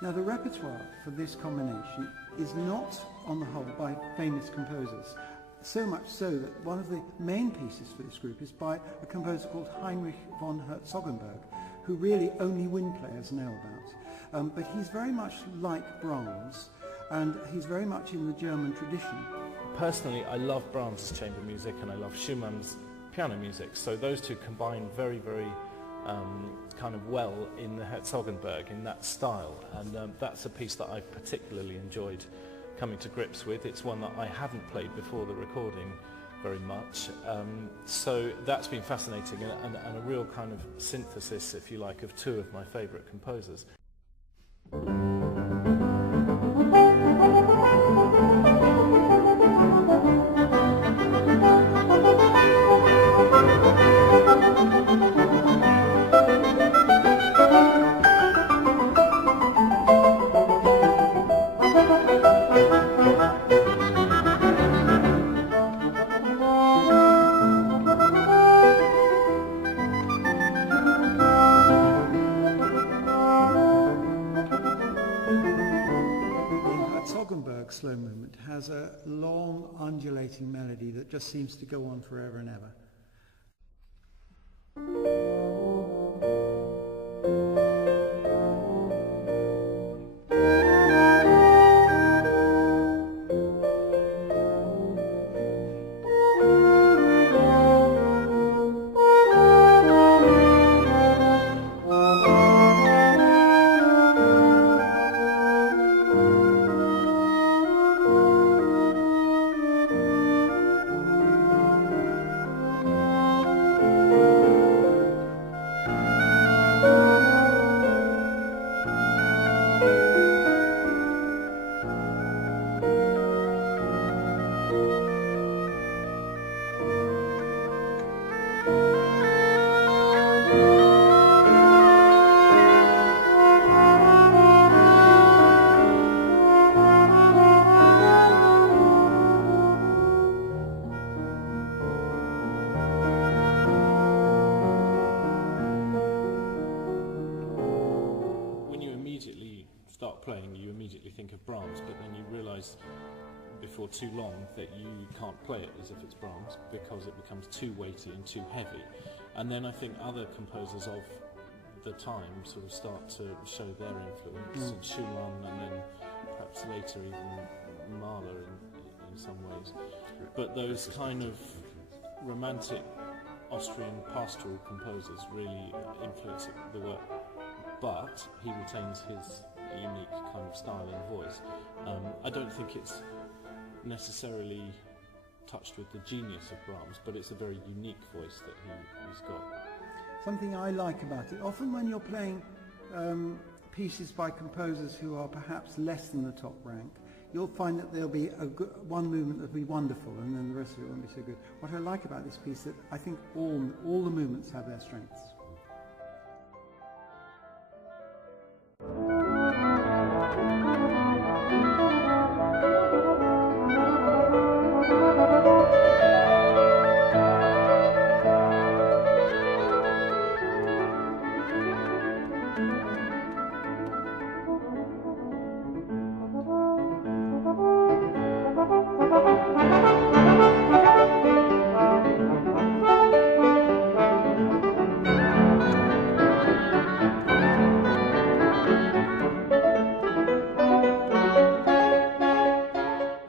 Now the repertoire for this combination is not, on the whole, by famous composers. So much so that one of the main pieces for this group is by a composer called Heinrich von Herzogenberg, who really only wind players know about. But he's very much like Brahms, and he's very much in the German tradition. Personally, I love Brahms' chamber music and I love Schumann's piano music, so those two combine very, very kind of well in the Herzogenberg, in that style, and that's a piece that I've particularly enjoyed coming to grips with. It's one that I haven't played before the recording very much, so that's been fascinating and a real kind of synthesis, if you like, of two of my favourite composers. Herzogenberg slow movement has a long undulating melody that just seems to go on forever and ever. Start playing, you immediately think of Brahms, but then you realise before too long that you can't play it as if it's Brahms because it becomes too weighty and too heavy. And then I think other composers of the time sort of start to show their influence, and Schumann, and then perhaps later even Mahler in some ways. But those kind of romantic Austrian pastoral composers really influence the work, but he retains his unique kind of style and voice. I don't think it's necessarily touched with the genius of Brahms, but it's a very unique voice that he's got. Something I like about it, often when you're playing pieces by composers who are perhaps less than the top rank, you'll find that there'll be one movement that'll be wonderful and then the rest of it won't be so good. What I like about this piece is that I think all the movements have their strengths.